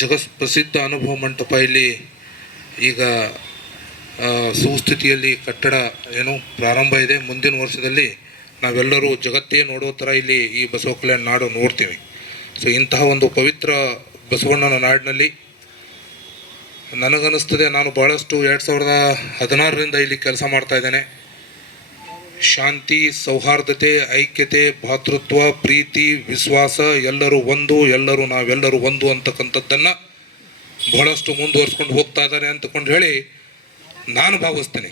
ಜಗತ್ಪ್ರಸಿದ್ಧ ಅನುಭವ ಮಂಟಪ ಇಲ್ಲಿ ಈಗ ಸುಸ್ಥಿತಿಯಲ್ಲಿ ಕಟ್ಟಡ ಏನು ಪ್ರಾರಂಭ ಇದೆ. ಮುಂದಿನ ವರ್ಷದಲ್ಲಿ ನಾವೆಲ್ಲರೂ ಜಗತ್ತೇ ನೋಡೋ ಥರ ಇಲ್ಲಿ ಈ ಬಸವ ಕಲ್ಯಾಣ ನಾಡು ನೋಡ್ತೀವಿ. ಸೊ ಇಂತಹ ಒಂದು ಪವಿತ್ರ ಬಸವಣ್ಣನ ನಾಡಿನಲ್ಲಿ ನನಗನ್ನಿಸ್ತದೆ, ನಾನು ಭಾಳಷ್ಟು 2016ರಿಂದ ಇಲ್ಲಿ ಕೆಲಸ ಮಾಡ್ತಾ ಇದ್ದೇನೆ. ಶಾಂತಿ, ಸೌಹಾರ್ದತೆ, ಐಕ್ಯತೆ, ಭಾತೃತ್ವ, ಪ್ರೀತಿ, ವಿಶ್ವಾಸ, ಎಲ್ಲರೂ ಒಂದು, ನಾವೆಲ್ಲರೂ ಒಂದು ಅಂತಕ್ಕಂಥದ್ದನ್ನು ಬಹಳಷ್ಟು ಮುಂದುವರ್ಸ್ಕೊಂಡು ಹೋಗ್ತಾ ಇದ್ದಾರೆ ಅಂತಕೊಂಡು ಹೇಳಿ ನಾನು ಭಾವಿಸ್ತೇನೆ.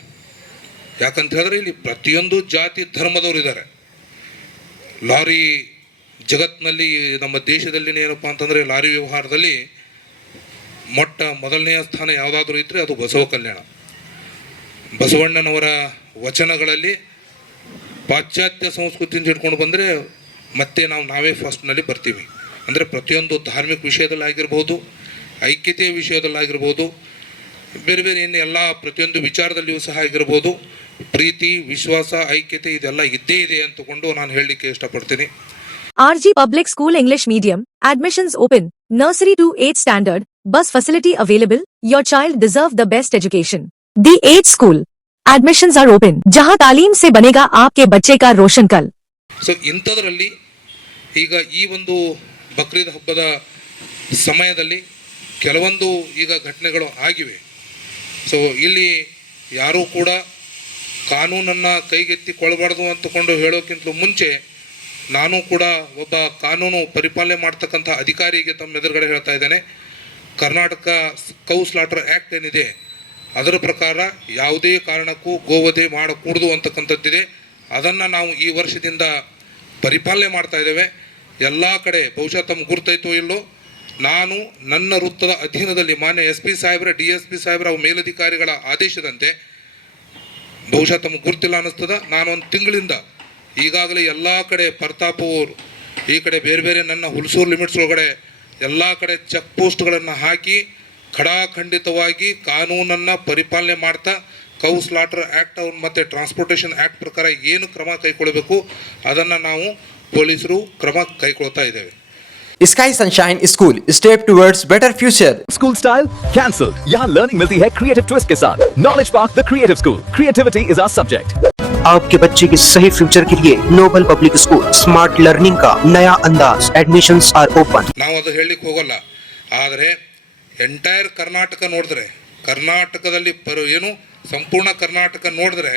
ಯಾಕಂತ ಹೇಳಿದ್ರೆ ಇಲ್ಲಿ ಪ್ರತಿಯೊಂದು ಜಾತಿ ಧರ್ಮದವರು ಇದ್ದಾರೆ. ಲಾರಿ ಜಗತ್ತಿನಲ್ಲಿ, ನಮ್ಮ ದೇಶದಲ್ಲಿ ಏನಪ್ಪ ಅಂತಂದರೆ ಲಾರಿ ವ್ಯವಹಾರದಲ್ಲಿ ಮೊದಲನೆಯ ಸ್ಥಾನ ಯಾವುದಾದ್ರೂ ಇದ್ದರೆ ಅದು ಬಸವ ಕಲ್ಯಾಣ. ಬಸವಣ್ಣನವರ ವಚನಗಳಲ್ಲಿ ಪಾಶ್ಚಾತ್ಯ ಸಂಸ್ಕೃತಿಯಿಂದ ಹಿಡ್ಕೊಂಡು ಬಂದರೆ ಮತ್ತೆ ನಾವೇ ಫಸ್ಟ್ನಲ್ಲಿ ಬರ್ತೀವಿ. ಅಂದರೆ ಪ್ರತಿಯೊಂದು ಧಾರ್ಮಿಕ ವಿಷಯದಲ್ಲಾಗಿರ್ಬೋದು, ಐಕ್ಯತೆಯ ವಿಷಯದಲ್ಲಾಗಿರ್ಬೋದು, ಬೇರೆ ಬೇರೆ ಎಲ್ಲ ಪ್ರತಿಯೊಂದು ವಿಚಾರದಲ್ಲಿಯೂ ಸಹ ಆಗಿರ್ಬೋದು, ಪ್ರೀತಿ, ವಿಶ್ವಾಸ, ಐಕ್ಯತೆ ಇದೆಲ್ಲ ಇದ್ದೇ ಇದೆ ಅಂತಕೊಂಡು ನಾನು ಹೇಳಲಿಕ್ಕೆ ಇಷ್ಟಪಡ್ತೀನಿ. RG Public School English Medium, admissions open, nursery to 8th standard, bus facility available, your child deserve the best education. The 8th school, admissions are open, जहां तालीम से बनेगा आपके बच्चे का रोशन कल. ಸೊ ಇಂಥದ್ರಲ್ಲಿ ಈಗ ಈ ಒಂದು ಬಕ್ರೀದ್ ಹಬ್ಬದ ಸಮಯದಲ್ಲಿ ಕೆಲವೊಂದು ಈಗ ಘಟನೆಗಳು ಆಗಿವೆ. ಸೊ ಇಲ್ಲಿ ಯಾರೂ ಕೂಡ ಕಾನೂನನ್ನು ಕೈಗೆತ್ತಿಕೊಳ್ಳಬಾರ್ದು ಅಂತಕೊಂಡು ಹೇಳೋಕ್ಕಿಂತಲೂ ಮುಂಚೆ ನಾನು ಕೂಡ ಒಬ್ಬ ಕಾನೂನು ಪರಿಪಾಲನೆ ಮಾಡ್ತಕ್ಕಂಥ ಅಧಿಕಾರಿಗೆ ತಮ್ಮ ಎದುರುಗಡೆ ಹೇಳ್ತಾ ಇದ್ದೇನೆ. ಕರ್ನಾಟಕ ಕೌ ಸ್ಲಾಟರ್ ಆ್ಯಕ್ಟ್ ಏನಿದೆ ಅದರ ಪ್ರಕಾರ ಯಾವುದೇ ಕಾರಣಕ್ಕೂ ಗೋವಧೆ ಮಾಡಕೂಡದು ಅಂತಕ್ಕಂಥದ್ದಿದೆ. ಅದನ್ನು ನಾವು ಈ ವರ್ಷದಿಂದ ಪರಿಪಾಲನೆ ಮಾಡ್ತಾ ಇದ್ದೇವೆ. ಎಲ್ಲ ಕಡೆ ಬಹುಶಃ ತಮ್ಮ ಗುರ್ತೈತೋ ಇಲ್ಲೋ, ನಾನು ನನ್ನ ವೃತ್ತದ ಅಧೀನದಲ್ಲಿ ಮಾನ್ಯ SP ಸಾಹೇಬ್ರ, DSP ಸಾಹೇಬ್ರ ಮೇಲಧಿಕಾರಿಗಳ ಆದೇಶದಂತೆ, ಬಹುಶಃ ತಮಗೆ ಗುರ್ತಿಲ್ಲ ಅನ್ನಿಸ್ತದ, ನಾನು ಒಂದು ತಿಂಗಳಿಂದ ಈಗಾಗಲೇ ಎಲ್ಲ ಕಡೆ ಪರ್ತಾಪೂರ್, ಈ ಕಡೆ ಬೇರೆ ಬೇರೆ ನನ್ನ ಹುಲ್ಸೂರು ಲಿಮಿಟ್ಸ್ ಒಳಗಡೆ ಎಲ್ಲ ಕಡೆ ಚೆಕ್ ಪೋಸ್ಟ್ಗಳನ್ನು ಹಾಕಿ ಖಡಾಖಂಡಿತವಾಗಿ ಕಾನೂನನ್ನು ಪರಿಪಾಲನೆ ಮಾಡ್ತಾ ಕೌ ಸ್ಲಾಟರ್ ಆ್ಯಕ್ಟ್ ಮತ್ತು ಟ್ರಾನ್ಸ್ಪೋರ್ಟೇಷನ್ ಆ್ಯಕ್ಟ್ ಪ್ರಕಾರ ಏನು ಕ್ರಮ ಕೈಗೊಳ್ಳಬೇಕು ಅದನ್ನು ನಾವು ಪೊಲೀಸರು ಕ್ರಮ ಕೈಗೊಳ್ತಾ ಇದ್ದೇವೆ. Sky Sunshine School, step towards better future. School style cancelled. यहाँ learning मिलती है creative twist के साथ. Knowledge Park the creative school. Creativity is our subject. आपके बच्चे के सही फ्यूचर के लिए Noble public school smart learning का नया अंदाज. Admissions are open. ನಾವು ಅದು ಹೇಳಲಿಕ್ಕೆ ಹೋಗಲ್ಲ, ಆದರೆ ಎಂಟೈರ್ ಕರ್ನಾಟಕ ನೋಡಿದ್ರೆ, ಕರ್ನಾಟಕದಲ್ಲಿ ಸಂಪೂರ್ಣ ಕರ್ನಾಟಕ ನೋಡಿದ್ರೆ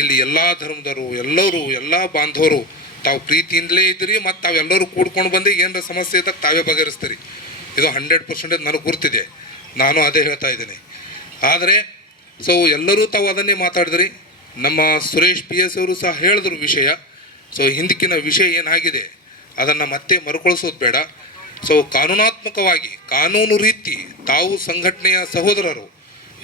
ಇಲ್ಲಿ ಎಲ್ಲ ಧರ್ಮದವರು, ಎಲ್ಲ ಬಾಂಧವರು ತಾವು ಪ್ರೀತಿಯಿಂದಲೇ ಇದ್ದೀರಿ. ಮತ್ತು ತಾವೆಲ್ಲರೂ ಕೂಡ್ಕೊಂಡು ಬಂದು ಏನರ ಸಮಸ್ಯೆ ಇದ್ದಾಗ ತಾವೇ ಬಗೆಹರಿಸ್ತೀರಿ. ಇದು 100% ನನಗೆ ಗುರ್ತಿದೆ. ನಾನು ಅದೇ ಹೇಳ್ತಾ ಇದ್ದೀನಿ. ಆದರೆ ಸೊ ಎಲ್ಲರೂ ತಾವು ಅದನ್ನೇ ಮಾತಾಡಿದ್ರಿ. ನಮ್ಮ ಸುರೇಶ್ PS ಅವರು ಸಹ ಹೇಳಿದ್ರು ವಿಷಯ. ಸೊ ಹಿಂದಕ್ಕಿನ ವಿಷಯ ಏನಾಗಿದೆ ಅದನ್ನು ಮತ್ತೆ ಮರುಕಳಿಸೋದು ಬೇಡ. ಸೊ ಕಾನೂನಾತ್ಮಕವಾಗಿ, ಕಾನೂನು ರೀತಿ ತಾವು ಸಂಘಟನೆಯ ಸಹೋದರರು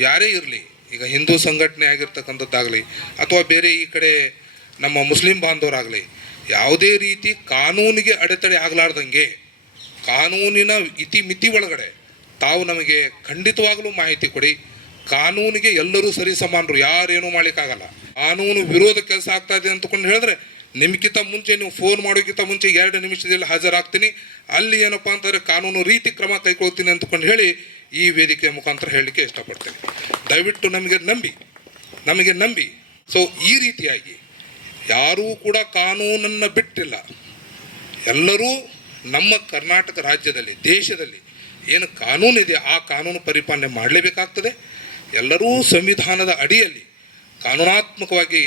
ಯಾರೇ ಇರಲಿ, ಈಗ ಹಿಂದೂ ಸಂಘಟನೆ ಆಗಿರ್ತಕ್ಕಂಥದ್ದಾಗಲಿ ಅಥವಾ ಬೇರೆ ಈ ಕಡೆ ನಮ್ಮ ಮುಸ್ಲಿಂ ಬಾಂಧವರಾಗಲಿ, ಯಾವುದೇ ರೀತಿ ಕಾನೂನಿಗೆ ಅಡೆತಡೆ ಆಗಲಾರ್ದಂಗೆ ಕಾನೂನಿನ ಇತಿಮಿತಿ ಒಳಗಡೆ ತಾವು ನಮಗೆ ಖಂಡಿತವಾಗಲೂ ಮಾಹಿತಿ ಕೊಡಿ. ಕಾನೂನಿಗೆ ಎಲ್ಲರೂ ಸರಿ ಸಮಾನರು, ಯಾರೇನೂ ಮಾಡಲಿಕ್ಕಾಗಲ್ಲ. ಕಾನೂನು ವಿರೋಧ ಕೆಲಸ ಆಗ್ತಾ ಇದೆ ಅಂತಕೊಂಡು ಹೇಳಿದ್ರೆ ನಿಮ್ಗಿಂತ ಮುಂಚೆ, ನೀವು ಫೋನ್ ಮಾಡೋಕ್ಕಿಂತ ಮುಂಚೆ 2 ನಿಮಿಷದಲ್ಲಿ ಹಾಜರಾಗ್ತೀನಿ. ಅಲ್ಲಿ ಏನಪ್ಪ ಅಂತಂದರೆ ಕಾನೂನು ರೀತಿ ಕ್ರಮ ಕೈಗೊಳ್ತೀನಿ ಅಂತಕೊಂಡು ಹೇಳಿ ಈ ವೇದಿಕೆಯ ಮುಖಾಂತರ ಹೇಳಲಿಕ್ಕೆ ಇಷ್ಟಪಡ್ತೇನೆ. ದಯವಿಟ್ಟು ನಮಗೆ ನಂಬಿ ಸೊ ಈ ರೀತಿಯಾಗಿ ಯಾರೂ ಕೂಡ ಕಾನೂನನ್ನು ಬಿಟ್ಟಿಲ್ಲ. ಎಲ್ಲರೂ ನಮ್ಮ ಕರ್ನಾಟಕ ರಾಜ್ಯದಲ್ಲಿ, ದೇಶದಲ್ಲಿ ಏನು ಕಾನೂನಿದೆ ಆ ಕಾನೂನು ಪರಿಪಾಲನೆ ಮಾಡಲೇಬೇಕಾಗ್ತದೆ. ಎಲ್ಲರೂ ಸಂವಿಧಾನದ ಅಡಿಯಲ್ಲಿ ಕಾನೂನಾತ್ಮಕವಾಗಿ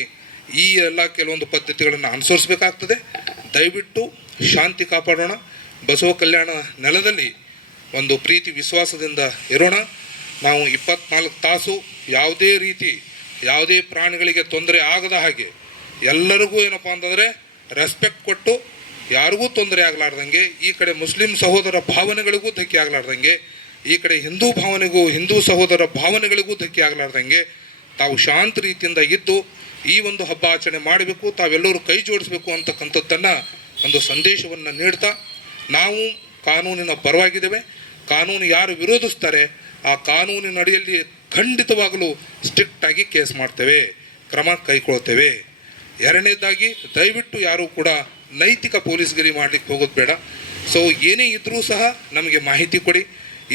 ಈ ಎಲ್ಲ ಕೆಲವೊಂದು ಪದ್ಧತಿಗಳನ್ನು ಅನುಸರಿಸಬೇಕಾಗ್ತದೆ. ದಯವಿಟ್ಟು ಶಾಂತಿ ಕಾಪಾಡೋಣ. ಬಸವ ಕಲ್ಯಾಣ ನೆಲದಲ್ಲಿ ಒಂದು ಪ್ರೀತಿ ವಿಶ್ವಾಸದಿಂದ ಇರೋಣ. ನಾವು 24 ತಾಸು ಯಾವುದೇ ರೀತಿ ಯಾವುದೇ ಪ್ರಾಣಿಗಳಿಗೆ ತೊಂದರೆ ಆಗದ ಹಾಗೆ ಎಲ್ಲರಿಗೂ ಏನಪ್ಪ ಅಂತಂದರೆ ರೆಸ್ಪೆಕ್ಟ್ ಕೊಟ್ಟು ಯಾರಿಗೂ ತೊಂದರೆ ಆಗಲಾರ್ದಂಗೆ, ಈ ಕಡೆ ಮುಸ್ಲಿಂ ಸಹೋದರ ಭಾವನೆಗಳಿಗೂ ಧಕ್ಕೆ ಆಗಲಾರ್ದಂಗೆ, ಈ ಕಡೆ ಹಿಂದೂ ಸಹೋದರ ಭಾವನೆಗಳಿಗೂ ಧಕ್ಕೆ ಆಗಲಾರ್ದಂಗೆ ತಾವು ಶಾಂತ ರೀತಿಯಿಂದ ಇದ್ದು ಈ ಒಂದು ಹಬ್ಬ ಆಚರಣೆ ಮಾಡಬೇಕು, ತಾವೆಲ್ಲರೂ ಕೈ ಜೋಡಿಸಬೇಕು ಅಂತಕ್ಕಂಥದ್ದನ್ನು ಒಂದು ಸಂದೇಶವನ್ನು ನೀಡ್ತಾ ನಾವು ಕಾನೂನಿನ ಪರವಾಗಿದ್ದೇವೆ. ಕಾನೂನು ಯಾರು ವಿರೋಧಿಸ್ತಾರೆ ಆ ಕಾನೂನಿನ ಅಡಿಯಲ್ಲಿ ಖಂಡಿತವಾಗಲೂ ಸ್ಟ್ರಿಕ್ಟಾಗಿ ಕೇಸ್ ಮಾಡ್ತೇವೆ, ಕ್ರಮ ಕೈಗೊಳ್ತೇವೆ. ಎರಡನೇದಾಗಿ ದಯವಿಟ್ಟು ಯಾರೂ ಕೂಡ ನೈತಿಕ ಪೊಲೀಸ್ಗಿರಿ ಮಾಡಲಿಕ್ಕೆ ಹೋಗೋದು ಬೇಡ. ಸೊ ಏನೇ ಇದ್ದರೂ ಸಹ ನಮಗೆ ಮಾಹಿತಿ ಕೊಡಿ.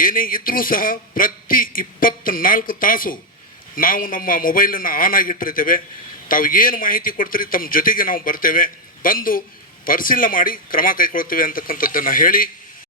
ಏನೇ ಇದ್ದರೂ ಸಹ ಪ್ರತಿ 24 ತಾಸು ನಾವು ನಮ್ಮ ಮೊಬೈಲನ್ನು ಆನ್ ಆಗಿಟ್ಟಿರ್ತೇವೆ. ತಾವು ಏನು ಮಾಹಿತಿ ಕೊಡ್ತೀರಿ ತಮ್ಮ ಜೊತೆಗೆ ನಾವು ಬರ್ತೇವೆ, ಬಂದು ಪರಿಶೀಲನೆ ಮಾಡಿ ಕ್ರಮ ಕೈಗೊಳ್ತೇವೆ ಅಂತಕ್ಕಂಥದ್ದನ್ನು ಹೇಳಿ